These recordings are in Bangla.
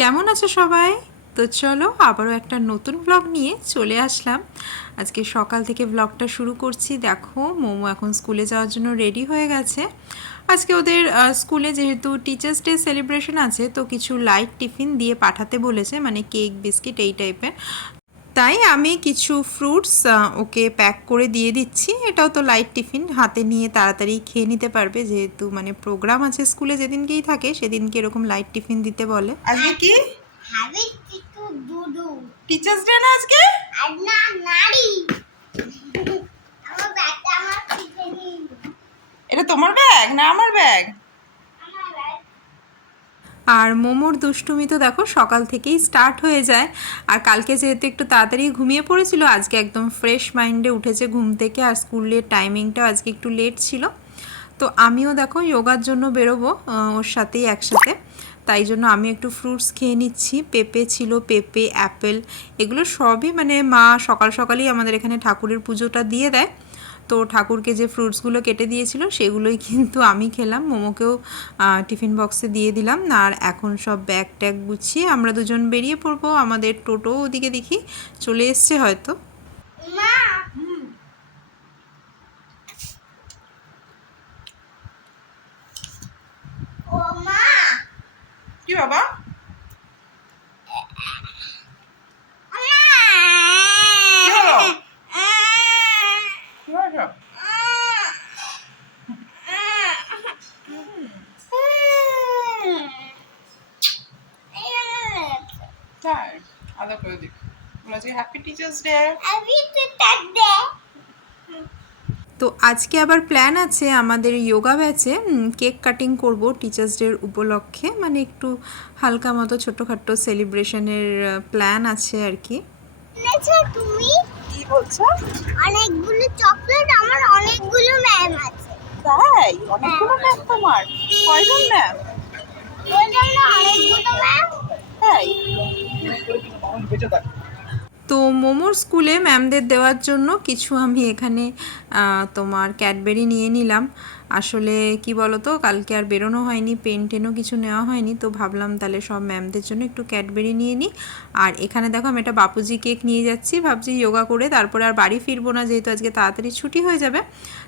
কেমন আছো সবাই? তো চলো আবারও একটা নতুন ব্লগ নিয়ে চলে আসলাম। আজকে সকাল থেকে ব্লগটা শুরু করছি। দেখো মোমো এখন স্কুলে যাওয়ার জন্য রেডি হয়ে গেছে। আজকে ওদের স্কুলে যেহেতু টিচার্স ডে সেলিব্রেশন আছে, তো কিছু লাইট টিফিন দিয়ে পাঠাতে বলেছে, মানে কেক বিস্কিট এই টাইপের। তাই আমি কিছু ফ্রুটস ওকে প্যাক করে দিয়ে দিচ্ছি। এটাও তো লাইট টিফিন, হাতে নিয়ে তাড়াতাড়ি খেয়ে নিতে পারবে, যেহেতু মানে প্রোগ্রাম আছে স্কুলে যেদিনকেই থাকে সেদিনকে এরকম লাইট টিফিন দিতে বলে। আজকে কি টিচার্স ডে না আজকে? এটা তোমার ব্যাগ না আমার ব্যাগ? আর মোমোর দুষ্টুমি তো দেখো সকাল থেকেই স্টার্ট হয়ে যায়। আর কালকে যেহেতু একটু তাড়াতাড়ি ঘুমিয়ে পড়েছিল, আজকে একদম ফ্রেশ মাইন্ডে উঠেছে ঘুম থেকে। আর স্কুলের টাইমিংটাও আজকে একটু লেট ছিল। তো আমিও দেখো যোগার জন্য বেরোবো ওর সাথেই একসাথে। তাই জন্য আমি একটু ফ্রুটস খেয়ে নিচ্ছি। পেঁপে ছিল, পেঁপে, অ্যাপেল, এগুলো সবই মানে মা সকাল সকালই আমাদের এখানে ঠাকুরের পুজোটা দিয়ে দেয়। তো ঠাকুরকে যে ফ্রুটসগুলো কেটে দিয়েছিল সেগুলোই কিন্তু আমি খেলাম, মোমোকেও টিফিন বক্সে দিয়ে দিলাম। আর এখন সব ব্যাগ ট্যাগ গুছিয়ে আমরা দুজন বেরিয়ে পড়বো। আমাদের টোটো ওদিকে দেখি চলে এসছে হয়তো। কি বাবা? তাই আদা করে দিই। বলেছি হ্যাপি টিচার্স ডে। তো আজকে আবার প্ল্যান আছে আমাদের যোগা ব্যাচে কেক কাটিং করব টিচার্স ডের উপলক্ষে, মানে একটু হালকা মতো ছোটোখাটো সেলিব্রেশনের প্ল্যান আছে আর কি। তুমি কি বলছো? অনেকগুলো চকলেট, আমার অনেকগুলো ম্যাম আছে। তাই অনেকগুলো ম্যাম তোমার? কয়জন ম্যাম? বললাম না অনেকগুলো ম্যাম। তাই তো মোমোর স্কুলে ম্যামদের দেওয়ার জন্য কিছু আমি এখানে তোমার ক্যাডবেরি নিয়ে নিলাম। আসলে কি বলো তো, কালকে আর বেরোনো হয়নি, পেন টেনও কিছু নেওয়া হয়নি, তো ভাবলাম তাহলে সব ম্যামদের জন্য একটু ক্যাডবেরি নিয়ে নিই। আর এখানে দেখো আমি একটা বাপুজি কেক নিয়ে যাচ্ছি, ভাবছি যোগা করে তারপরে আর বাড়ি ফিরবো না, যেহেতু আজকে তাড়াতাড়ি ছুটি হয়ে যাবে।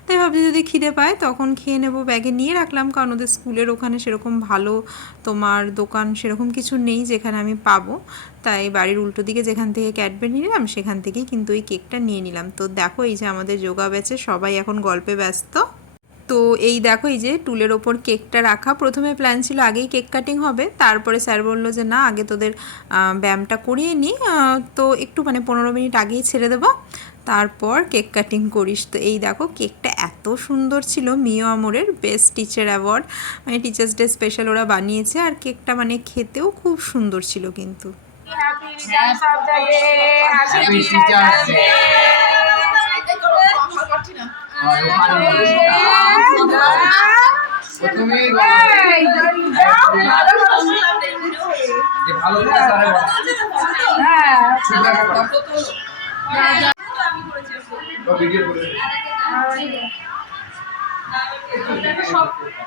তাই ভাবছি যদি খিদে পায় তখন খেয়ে নেবো। ব্যাগে নিয়ে রাখলাম, কারণ ওদের স্কুলের ওখানে সেরকম ভালো তোমার দোকান সেরকম কিছু নেই যেখানে আমি পাবো। তাই বাড়ির উল্টো দিকে যেখান থেকে ক্যাডবেরি নিলাম সেখান থেকেই কিন্তু ওই কেকটা নিয়ে নিলাম। তো দেখো এই যে আমাদের যোগা ব্যাচে সবাই এখন গল্পে ব্যস্ত। তো এই দেখো এই যে টুলের ওপর কেকটা রাখা। প্রথমে প্ল্যান ছিল আগেই কেক কাটিং হবে, তারপরে স্যার বললো যে না আগে তোদের ব্যায়ামটা করিয়ে নিই, তো একটু মানে 15 মিনিট আগেই ছেড়ে দেবো, তারপর কেক কাটিং করিস। তো এই দেখো কেকটা এত সুন্দর ছিল, মিও আমরের বেস্ট টিচার অ্যাওয়ার্ড, মানে টিচার্স ডে স্পেশাল ওরা বানিয়েছে। আর কেকটা মানে খেতেও খুব সুন্দর ছিল কিন্তু।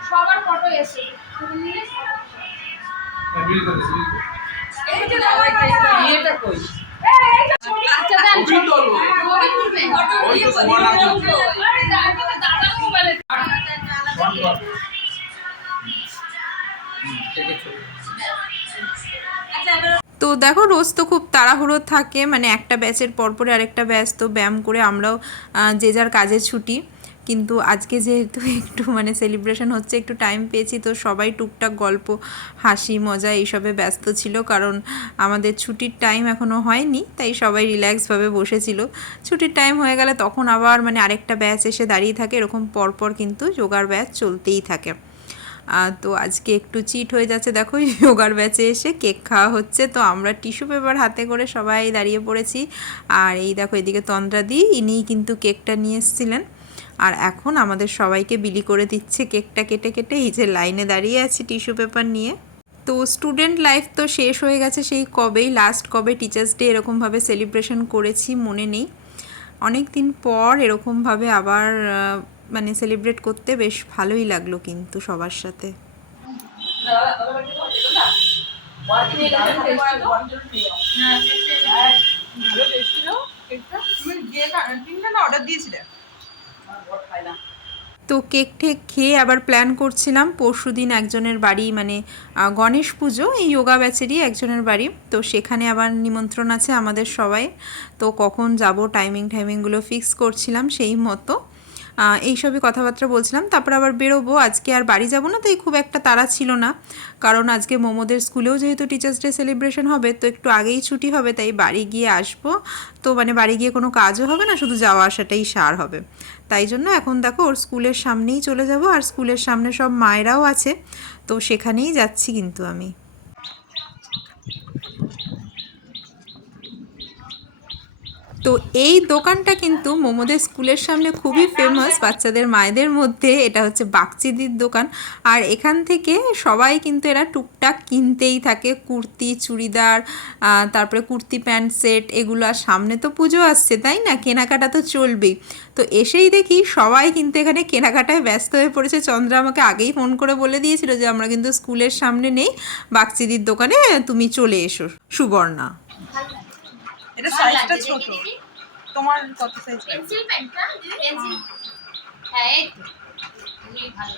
সবার ফটো এসে তো দেখো রোজ তো খুব তাড়াহুড়ো থাকে, মানে একটা ব্যাচের পরপরে আরেকটা ব্যাচ, তো ব্যায়াম করে আমরাও যে যার কাজে ছুটি। কিন্তু আজকে যেহেতু একটু মানে সেলিব্রেশন হচ্ছে, একটু টাইম পেয়েছি, তো সবাই টুকটাক গল্প হাসি মজা এইসবে ব্যস্ত ছিল, কারণ আমাদের ছুটির টাইম এখনও হয়নি, তাই সবাই রিল্যাক্সভাবে বসেছিল। ছুটির টাইম হয়ে গেলে তখন আবার মানে আরেকটা ব্যাচ এসে দাঁড়িয়ে থাকে, এরকম পরপর কিন্তু যোগার ব্যাচ চলতেই থাকে। তো আজকে একটু চিট হয়ে যাচ্ছে, দেখো যোগার ব্যাচে এসে কেক খাওয়া হচ্ছে। তো আমরা টিস্যু পেপার হাতে করে সবাই দাঁড়িয়ে পড়েছি। আর এই দেখো এদিকে তন্দ্রাদি, ইনিই কিন্তু কেকটা নিয়ে এসেছিলেন। আর এখন আমাদের সবাইকে বিলি করে দিচ্ছে কেকটা কেটে কেটে। এই যে লাইনে দাঁড়িয়ে আছি টিস্যু পেপার নিয়ে। তো স্টুডেন্ট লাইফ তো শেষ হয়ে গেছে সেই কবেই, লাস্ট কবে টিচার্স ডে এরকমভাবে সেলিব্রেশন করেছি মনে নেই। অনেক দিন পর এরকমভাবে আবার মানে সেলিব্রেট করতে বেশ ভালোই লাগলো কিন্তু সবার সাথে। তো কেক ঠেক খেয়ে আবার প্ল্যান করছিলাম পরশুদিন একজনের বাড়ি, মানে গণেশ পুজো, এই যোগা ব্যাচেরই একজনের বাড়ি, তো সেখানে আবার নিমন্ত্রণ আছে আমাদের সবাই। তো কখন যাব টাইমিংগুলো ফিক্স করছিলাম সেই মতো, এইসবই কথাবার্তা বলছিলাম। তারপর আবার বেরোবো, আজকে আর বাড়ি যাব না, তাই খুব একটা তাড়া ছিল না, কারণ আজকে মোমোদের স্কুলেও যেহেতু টিচার্স ডে সেলিব্রেশন হবে, তো একটু আগেই ছুটি হবে, তাই বাড়ি গিয়ে আসবো। তো মানে বাড়ি গিয়ে কোনো কাজও হবে না, শুধু যাওয়া আসাটাই সার হবে। তাই জন্য এখন দেখো ওর স্কুলের সামনেই চলে যাব, আর স্কুলের সামনে সব মায়েরাও আছে, তো সেখানেই যাচ্ছি কিন্তু আমি। তো এই দোকানটা কিন্তু মোমোদের স্কুলের সামনে খুবই ফেমাস বাচ্চাদের মায়েদের মধ্যে। এটা হচ্ছে বাগচিদির দোকান, আর এখান থেকে সবাই কিন্তু এরা টুকটাক কিনতেই থাকে, কুর্তি, চুড়িদার, তারপরে কুর্তি প্যান্ট সেট এগুলো। আর সামনে তো পুজো আসছে, তাই না, কেনাকাটা তো চলবেই। তো এসেই দেখি সবাই কিন্তু এখানে কেনাকাটায় ব্যস্ত হয়ে পড়েছে। চন্দ্রা আমাকে আগেই ফোন করে বলে দিয়েছিল যে আমরা কিন্তু স্কুলের সামনে নেই, বাগচিদির দোকানে তুমি চলে এসো সুবর্ণা। এটা সাইজটা ছোট, তোমার কত সাইজ? পেন্সিল পেন না পেন্সিল, হ্যাঁ এই তো এই ভালো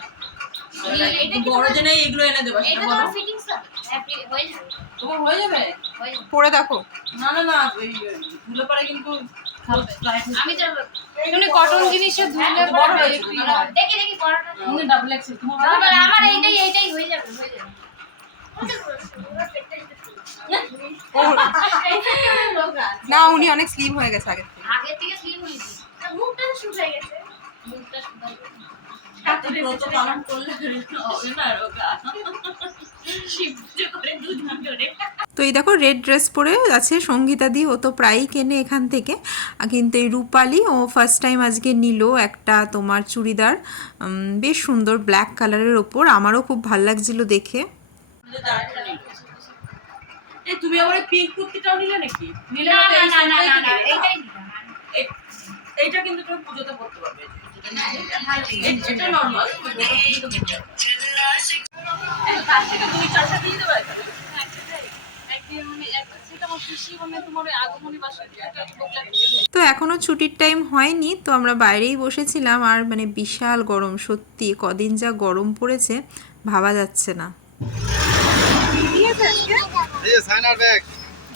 লাগে। এটা কি বড় জন্য এগুলো এনে দেবো, এটা সেটা তো বলো। ফিটিংস না হ্যাপি হয়ে যাবে, তোমার হয়ে যাবে? হয়ে যাবে। পরে দেখো। না না না, ওই ধুলে পরে কিন্তু আমি তো এমনি কটন জিনিসে ধুলে বড় পরে হয়ে যাবে। দেখি দেখি পরাটা তুমি ডাবল এক্সেল তোমার আবার আমার এইটাই হয়ে যাবে হয়ে যাবে। না, উনি অনেক স্লিম হয়ে গেছে আগে থেকে। আগে থেকে স্লিম হয়েছে, মুখটা শুকিয়ে গেছে, মুখটা শুকিয়ে গেছে। ব্রত পালন করলে হবে না রোগা। শিব পুজো করে দুদিন ধরে। তো এই দেখো রেড ড্রেস পরে আছে সঙ্গীতা দি, ও তো প্রায়ই কেনে এখান থেকে, কিন্তু এই রূপালি ও ফার্স্ট টাইম আজকে নিল একটা তোমার চুড়িদার, বেশ সুন্দর ব্ল্যাক কালারের ওপর, আমারও খুব ভাল লাগছিল দেখে। এই তুমি আবার পিঙ্ক কুর্তিটাও নিলে নাকি? নিলে না না তো না এই না না না সেটটাই এইটাই নিলে। দিলাম। এইটা কিন্তু তুমি পুজোতে পড়তে পারবে। ভালো এটা নরমাল, পুজোতে পড়তে পারবে। এই তার থেকে তুমি চারটা দিয়ে দেবে এখানে। একদিন মানে একটা সেটা আমার খুশি মানে তোমার আগমনী বাসায় এটা বকলা। তো এখনও ছুটির টাইম হয়নি, তো আমরা বাইরেই বসেছিলাম, আর মানে বিশাল গরম, সত্যি কদিন যা গরম পড়েছে ভাবা যাচ্ছে না। এই যে সাইনার ব্যাগ,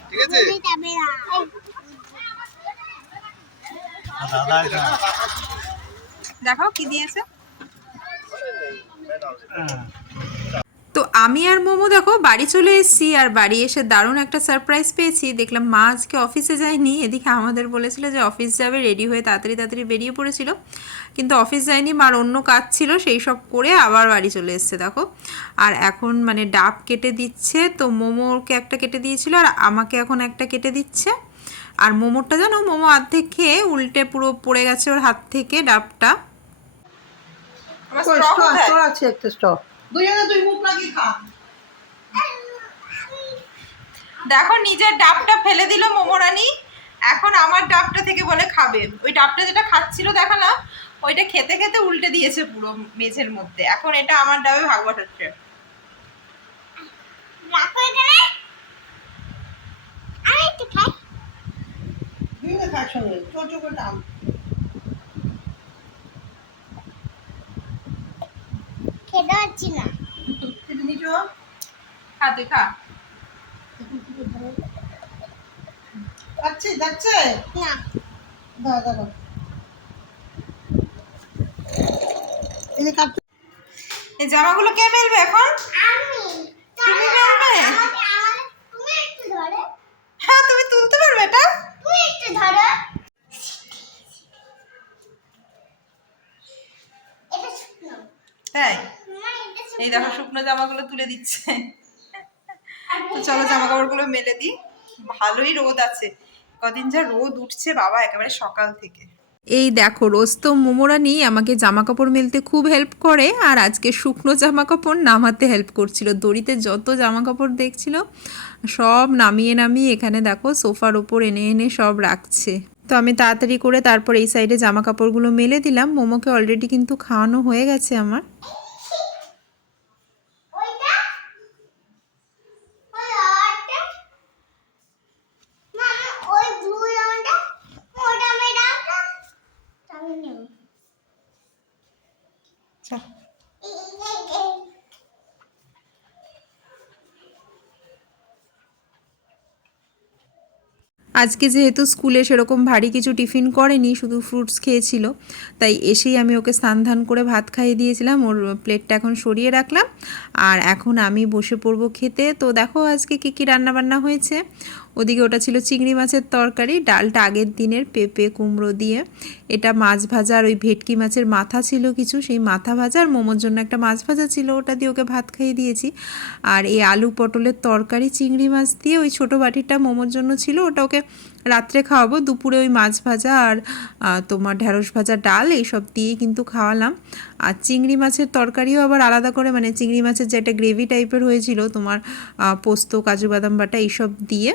ঠিক আছে? যাবে না দাদা এটা দেখো কি দিয়েছে। তো আমি আর মোমো দেখো বাড়ি চলে এসেছি, আর বাড়ি এসে দারুণ একটা সারপ্রাইজ পেয়েছি। দেখলাম মা আজকে অফিসে যায়নি, এদিকে আমাদের বলেছিল যে অফিস যাবে, রেডি হয়ে তাড়াতাড়ি বেরিয়ে পড়েছিল, কিন্তু অফিস যায়নি, মার অন্য কাজ ছিল, সেই সব করে আবার বাড়ি চলে এসছে দেখো। আর এখন মানে ডাব কেটে দিচ্ছে, তো মোমোকে একটা কেটে দিয়েছিল আর আমাকে এখন একটা কেটে দিচ্ছে। আর মোমোটা জানো, মোমো অর্ধেক খেয়ে উল্টে পুরো পড়ে গেছে ওর হাত থেকে ডাবটা। আছে একটা স্টক দুজনে তুই মুখ লাগিয়ে খা। দেখো নিজের ডাবটা ফেলে দিল মোমোরানি, এখন আমার ডাবটা থেকে বলে খাবে। ওই ডাবটা যেটা খাচ্ছিল দেখা না, ওইটা খেতে খেতে উল্টে দিয়েছে পুরো মেঝের মধ্যে, এখন এটা আমার ডাবে ভাগ বসাচ্ছে। রাখো এখানে আমি একটু খাই দুজনে খার সঙ্গে ছোট ছোট ডাব খেতে পারছি না এটা নিচো খা তুই খা। যাচ্ছে যাচ্ছে না দাও দাও এই যে কাট। এই জামাগুলো কে মেলবে এখন? আমি তুমি মেলবে? তুমি একটু ধরো হ্যাঁ তুমি তুলতে পারবে এটা? তুমি একটু ধরো এটা শুকনো তাই? না এটা শুকনো এই দেখো শুকনো জামাগুলো তুলে দিচ্ছে। তো চলো জামা কাপড়গুলো মেলে দিই, ভালোই রোদ আছে, কদিন যা রোদ উঠছে বাবা একেবারে সকাল থেকে। এই দেখো রোজ তো মোমোরানি আমাকে জামা কাপড় মেলতে খুব হেল্প করে, আর আজকে শুকনো জামা কাপড় নামাতে হেল্প করছিল। দড়িতে যত জামা কাপড় দেখছিল সব নামিয়ে এখানে দেখো সোফার ওপর এনে সব রাখছে। তো আমি তাড়াতাড়ি করে তারপর এই সাইডে জামা কাপড়গুলো মেলে দিলাম। মোমোকে অলরেডি কিন্তু খাওয়ানো হয়ে গেছে আমার। ওইটা ওই আজকে যেহেতু স্কুলে সেরকম ভারী কিছু টিফিন করেনি, শুধু ফ্রুটস খেয়েছিল, তাই এসেই আমি ওকে স্নান ধান করে ভাত খাইয়ে দিয়েছিলাম। ওর প্লেটটা এখন সরিয়ে রাখলাম আর এখন আমি বসে পড়বো খেতে। তো দেখো আজকে কী কী রান্নাবান্না হয়েছে। ওদিকে ওটা ছিল চিংড়ি মাছের তরকারি, ডালটা আগের দিনের পেঁপে কুমড়ো দিয়ে, এটা মাছ ভাজা আর ওই ভেটকি মাছের মাথা ছিল কিছু, সেই মাথা ভাজা আর মোমোর জন্য একটা মাছ ভাজা ছিল, ওটা দিয়ে ওকে ভাত খাইয়ে দিয়েছি। আর এই আলু পটলের তরকারি চিংড়ি মাছ দিয়ে, ওই ছোটো বাটিটা মোমোর জন্য ছিল, ওটা ওকে রাত্রে খাওয়াবো। দুপুরে ওই মাছ ভাজা আর তোমার ঢ্যাঁড়স ভাজা ডাল এইসব দিয়েই কিন্তু খাওয়ালাম। আর চিংড়ি মাছের তরকারিও আবার আলাদা করে, মানে চিংড়ি মাছের যে একটা গ্রেভি টাইপের হয়েছিল তোমার পোস্ত কাজু বাদাম বাটা এইসব দিয়ে।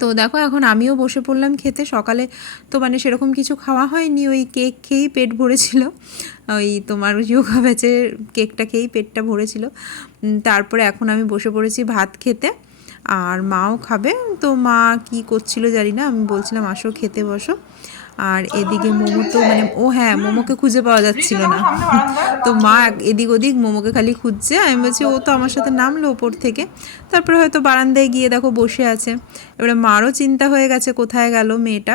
তো দেখো এখন আমিও বসে পড়লাম খেতে। সকালে তো মানে সেরকম কিছু খাওয়া হয়নি, ওই কেক খেয়েই পেট ভরেছিল, ওই তোমার যোগা ব্যাচের কেকটা খেয়েই পেটটা ভরেছিল। তারপরে এখন আমি বসে পড়েছি ভাত খেতে আর মাও খাবে। তো মা কি করছিল জানি না, আমি বলছিলাম আসো খেতে বসো। আর এদিকে মোমো তো মানে হ্যাঁ মোমোকে খুঁজে পাওয়া যাচ্ছিল না, তো মা এদিক ওদিক মোমোকে খালি খুঁজছে। আমি বলছি ও তো আমার সাথে নামলো ওপর থেকে, তারপরে হয়তো বারান্দায় গিয়ে দেখো বসে আছে। এবারে মারও চিন্তা হয়ে গেছে কোথায় গেল মেয়েটা।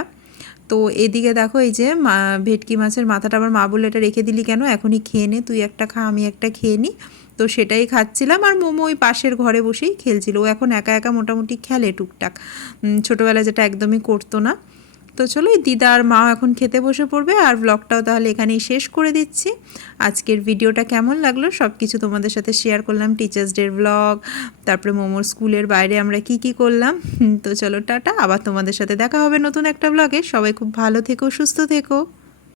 তো এদিকে দেখো এই যে ভেটকি মাছের মাথাটা আবার মা বলে এটা রেখে দিলি কেন, এখনই খেয়ে নে, তুই একটা খা আমি একটা খেয়ে নিই। তো সেটাই খাচ্ছিলাম আর মোমো ওই পাশের ঘরে বসেই খেলছিল। ও এখন একা একা মোটামুটি খেলে টুকটাক, ছোটোবেলায় যেটা একদমই করতো না। তো চলো এই দিদা আর মাও এখন খেতে বসে পড়বে আর ব্লগটাও তাহলে এখানেই শেষ করে দিচ্ছি। আজকের ভিডিওটা কেমন লাগলো সব কিছু তোমাদের সাথে শেয়ার করলাম, টিচার্স ডের ব্লগ, তারপরে মোমোর স্কুলের বাইরে আমরা কি কি করলাম। তো চলো টাটা, আবার তোমাদের সাথে দেখা হবে নতুন একটা ব্লগে। সবাই খুব ভালো থেকো, সুস্থ থেকো।